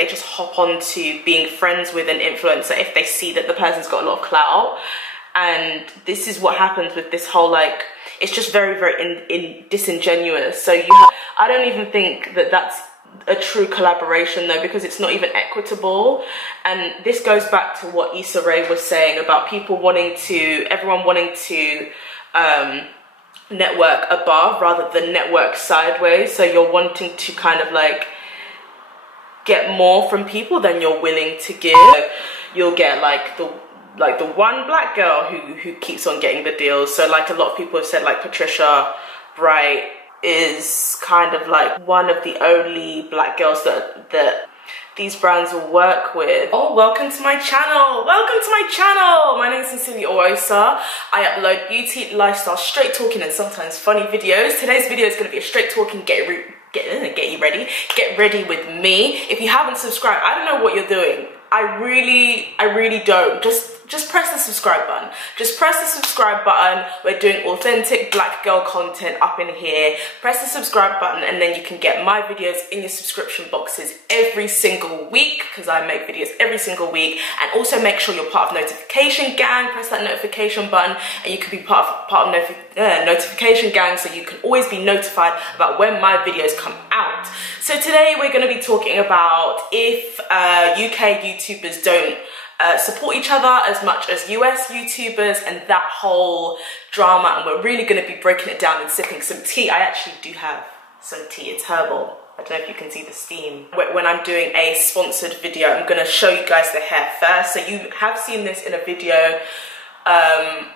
they just hop on to being friends with an influencer if they see that the person's got a lot of clout. And this is what happens with this whole, like, it's just very, very disingenuous. So I don't even think that that's a true collaboration though, because it's not even equitable. And this goes back to what Issa Rae was saying about everyone wanting to network above rather than network sideways. So you're wanting to kind of like get more from people than you're willing to give. You'll get like the one black girl who keeps on getting the deals. So like a lot of people have said, like Patricia Bright is kind of like one of the only black girls that these brands will work with. Oh, welcome to my channel. Welcome to my channel. My name is Celie. I upload beauty, lifestyle, straight talking and sometimes funny videos. Today's video is going to be a straight talking get ready with me. If you haven't subscribed, I don't know what you're doing. I really don't. Just press the subscribe button. Just press the subscribe button. We're doing authentic black girl content up in here. Press the subscribe button and then you can get my videos in your subscription boxes every single week, because I make videos every single week. And also make sure you're part of notification gang. Press that notification button and you can be part of notification gang, so you can always be notified about when my videos come out. So today we're going to be talking about if UK YouTubers don't support each other as much as US YouTubers and that whole drama, and we're really going to be breaking it down and sipping some tea. I actually do have some tea. It's herbal. I don't know if you can see the steam. When I'm doing a sponsored video, I'm going to show you guys the hair first. So you have seen this in a video.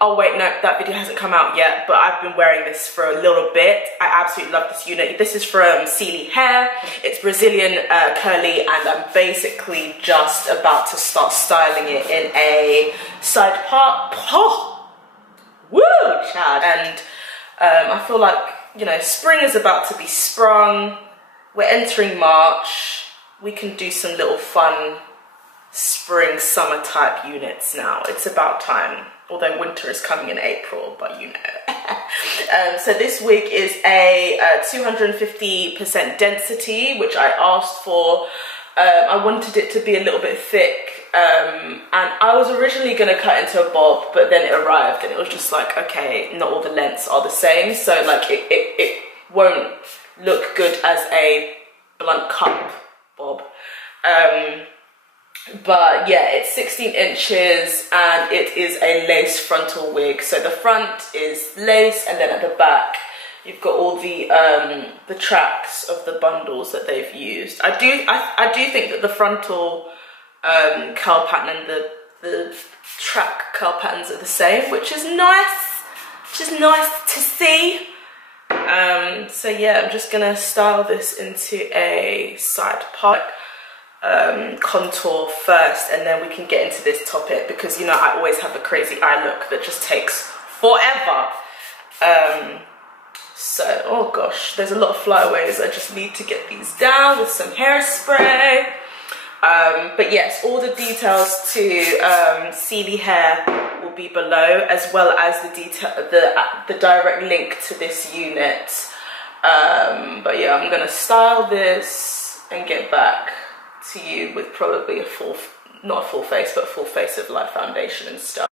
Oh wait, no, that video hasn't come out yet, but I've been wearing this for a little bit. I absolutely love this unit. This is from Celie hair. It's Brazilian curly, and I'm basically just about to start styling it in a side part. Oh, woo, Chad. And I feel like, you know, spring is about to be sprung. We're entering March. We can do some little fun spring, summer type units now. It's about time. Although winter is coming in April, but you know. So this wig is a 250% density, which I asked for. I wanted it to be a little bit thick, and I was originally going to cut into a bob, but then it arrived and it was just like, okay, not all the lengths are the same, so like it won't look good as a blunt cup bob. But yeah, it's 16 inches and it is a lace frontal wig. So the front is lace, and then at the back you've got all the tracks of the bundles that they've used. I do think that the frontal curl pattern and the track curl patterns are the same, which is nice. To see. So yeah, I'm just gonna style this into a side part. Contour first, and then we can get into this topic, because you know I always have a crazy eye look that just takes forever. So oh gosh, there's a lot of flyaways. I just need to get these down with some hairspray. But yes, all the details to Celie hair will be below, as well as the direct link to this unit. But yeah, I'm gonna style this and get back to you with probably not a full face, but a full face of light foundation and stuff.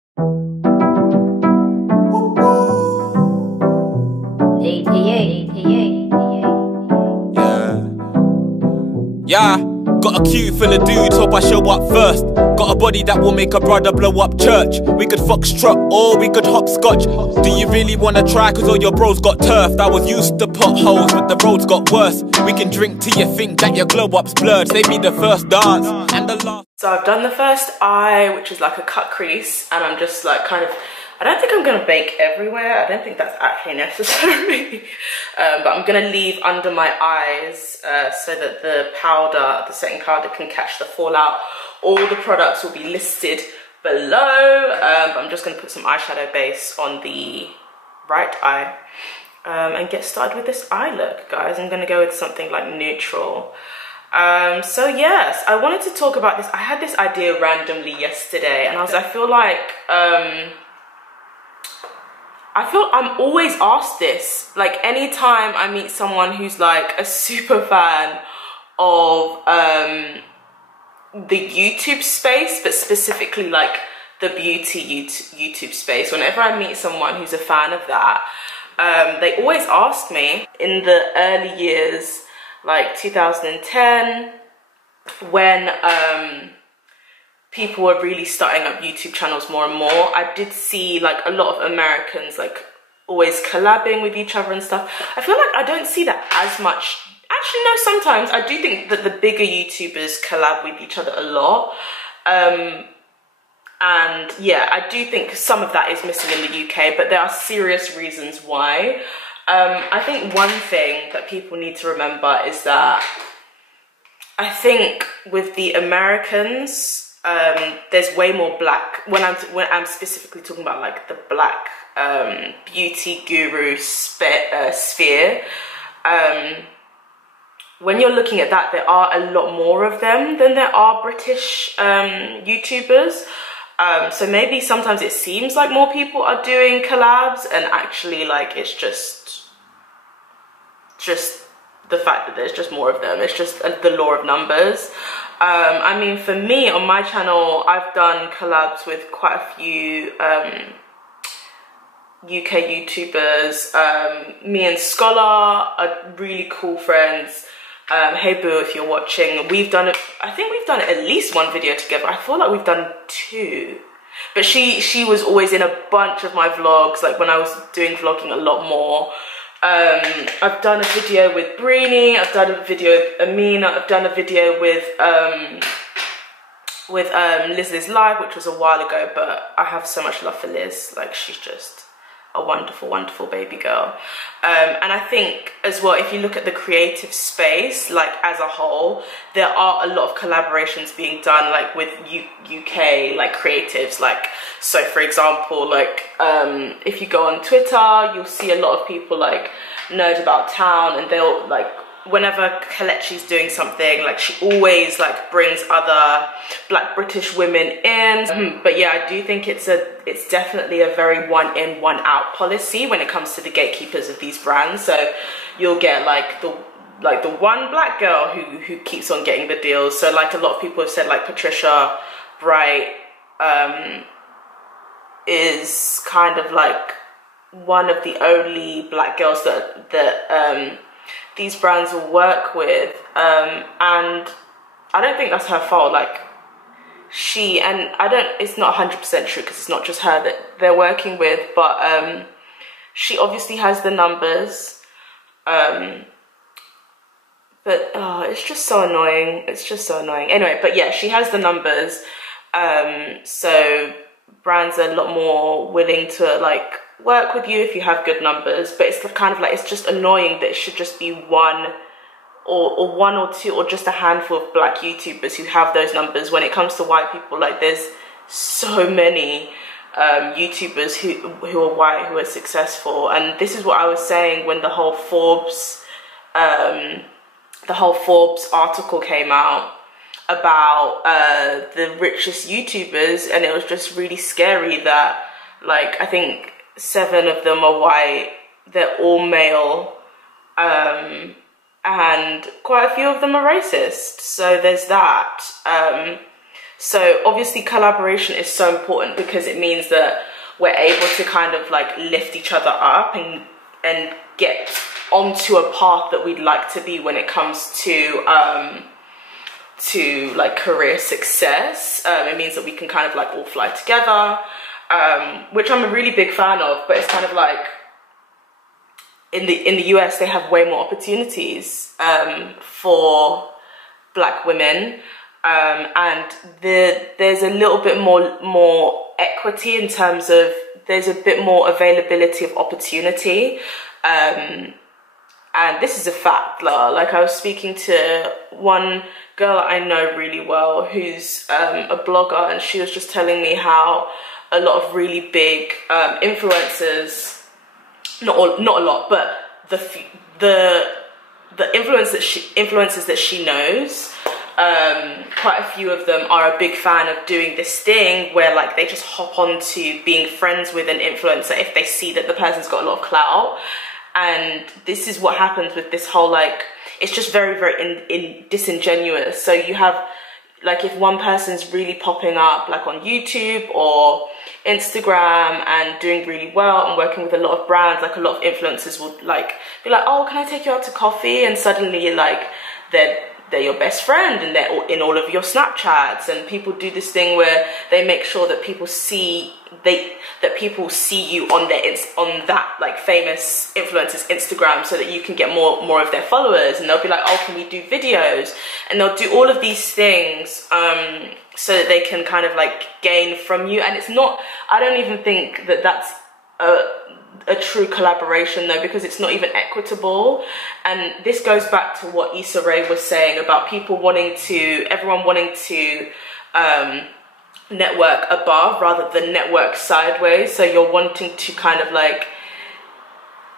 Yeah, got a queue full of dudes, hope I show up first. Got a body that will make a brother blow up church. We could foxtrot or we could hopscotch. Do you really wanna try, cause all your bros got turfed? I was used to potholes, but the roads got worse. We can drink till you think that your glow up's blurred. Save me the first dance and the last. So I've done the first eye, which is like a cut crease, and I'm just like kind of, I don't think I'm gonna bake everywhere. I don't think that's actually necessary. But I'm gonna leave under my eyes so that the setting powder can catch the fallout. All the products will be listed below. But I'm just gonna put some eyeshadow base on the right eye and get started with this eye look, guys. I'm gonna go with something like neutral. So yes, I wanted to talk about this. I had this idea randomly yesterday, and I feel like I'm always asked this, like anytime I meet someone who's like a super fan of the YouTube space, but specifically like the beauty YouTube space. Whenever I meet someone who's a fan of that, they always ask me in the early years, like 2010, when people were really starting up YouTube channels more and more. I did see like a lot of Americans like always collabing with each other and stuff. I feel like I don't see that as much. Actually, no, sometimes I do think that the bigger YouTubers collab with each other a lot. And yeah, I do think some of that is missing in the UK, but there are serious reasons why. I think one thing that people need to remember is that I think with the Americans, there's way more black, when I'm specifically talking about like the black beauty guru sphere, when you're looking at that, there are a lot more of them than there are British YouTubers. So maybe sometimes it seems like more people are doing collabs, and actually like it's just the fact that there's just more of them. It's just the law of numbers. I mean, for me on my channel, I've done collabs with quite a few UK YouTubers. Me and Scholar are really cool friends. Hey boo, if you're watching, we've done it. I think we've done at least one video together. I feel like we've done 2, but she was always in a bunch of my vlogs, like when I was doing vlogging a lot more. I've done a video with Brini, I've done a video with Amina, I've done a video with Liz Live, which was a while ago, but I have so much love for Liz. Like, she's just a wonderful, wonderful baby girl. And I think as well, if you look at the creative space, like as a whole, there are a lot of collaborations being done, like with UK like creatives. Like, so for example, like if you go on Twitter, you'll see a lot of people like Nerd About Town, and they'll like, whenever Kelechi's doing something, like she always like brings other black British women in. But yeah, I do think it's definitely a very one in, one out policy when it comes to the gatekeepers of these brands. So you'll get like the one black girl who keeps on getting the deals. So like a lot of people have said like Patricia Bright is kind of like one of the only black girls that these brands will work with, and I don't think that's her fault. Like it's not 100% true, because it's not just her that they're working with, but she obviously has the numbers, but it's just so annoying. It's just so annoying. Anyway, but yeah, she has the numbers, so brands are a lot more willing to like work with you if you have good numbers. But it's kind of like, it's just annoying that it should just be one or two or just a handful of black YouTubers who have those numbers. When it comes to white people, like there's so many YouTubers who are white who are successful. And this is what I was saying when the whole Forbes article came out about the richest YouTubers, and it was just really scary that like I think 7 of them are white, they're all male, and quite a few of them are racist. So there's that. So obviously collaboration is so important, because it means that we're able to kind of like lift each other up and get onto a path that we'd like to be when it comes to like career success. It means that we can kind of like all fly together, which I'm a really big fan of. But it's kind of like in the US, they have way more opportunities for black women, and there's a little bit more equity in terms of there's a bit more availability of opportunity, and this is a fact. Like I was speaking to one girl I know really well who's a blogger, and she was just telling me how a lot of really big influencers, not a lot, but the influencers that she knows, quite a few of them are a big fan of doing this thing where like they just hop on to being friends with an influencer if they see that the person's got a lot of clout. And this is what happens with this whole, like, it's just very, very disingenuous. So you have, like if one person's really popping up like on YouTube or Instagram and doing really well and working with a lot of brands, like a lot of influencers will like be like, oh, can I take you out to coffee? And suddenly like they're your best friend and they're in all of your Snapchats, and people do this thing where they make sure that people see you on that like famous influencer's Instagram, so that you can get more of their followers, and they'll be like, oh, can we do videos? And they'll do all of these things so that they can kind of like gain from you. And it's not, I don't even think that that's a true collaboration though, because it's not even equitable. And this goes back to what Issa Rae was saying about people everyone wanting to network above rather than network sideways. So you're wanting to kind of like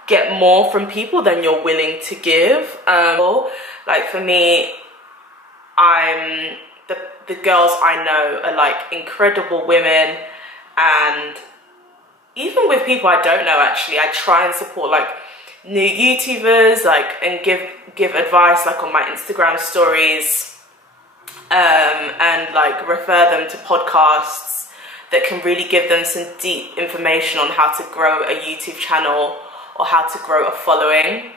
get more from people than you're willing to give. Like for me, the girls I know are like incredible women, and even with people I don't know, actually, I try and support like new YouTubers, like, and give advice like on my Instagram stories, and like refer them to podcasts that can really give them some deep information on how to grow a YouTube channel or how to grow a following.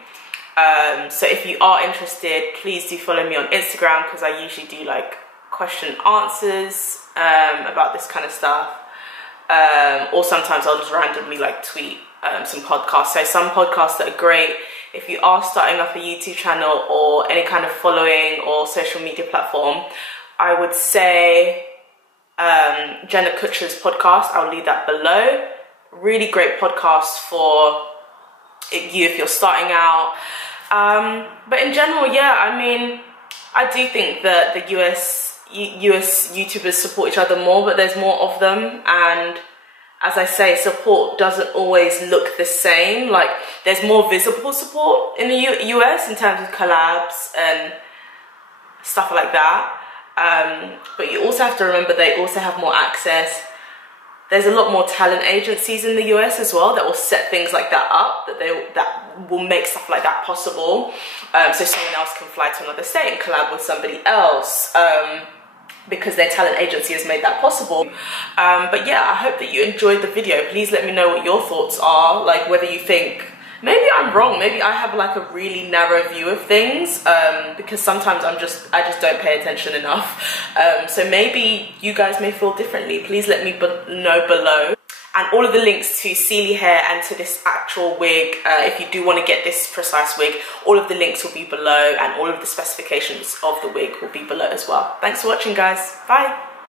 So if you are interested, please do follow me on Instagram, because I usually do like question answers about this kind of stuff. Or sometimes I'll just randomly like tweet some podcasts. So some podcasts that are great if you are starting up a YouTube channel or any kind of following or social media platform. I would say Jenna Kutcher's podcast, I'll leave that below. Really great podcast for you if you're starting out. But in general, yeah, I mean, I do think that the US YouTubers support each other more, but there's more of them, and as I say, support doesn't always look the same. Like there's more visible support in the US in terms of collabs and stuff like that, but you also have to remember they also have more access. There's a lot more talent agencies in the US as well that will set things like that up, that will make stuff like that possible. So someone else can fly to another state and collab with somebody else, because their talent agency has made that possible. But yeah, I hope that you enjoyed the video. Please let me know what your thoughts are, like whether you think maybe I'm wrong, maybe I have like a really narrow view of things, because sometimes I just don't pay attention enough. So maybe you guys may feel differently. Please let me know below. And all of the links to Celie hair and to this actual wig, if you do want to get this precise wig, all of the links will be below, and all of the specifications of the wig will be below as well. Thanks for watching, guys. Bye.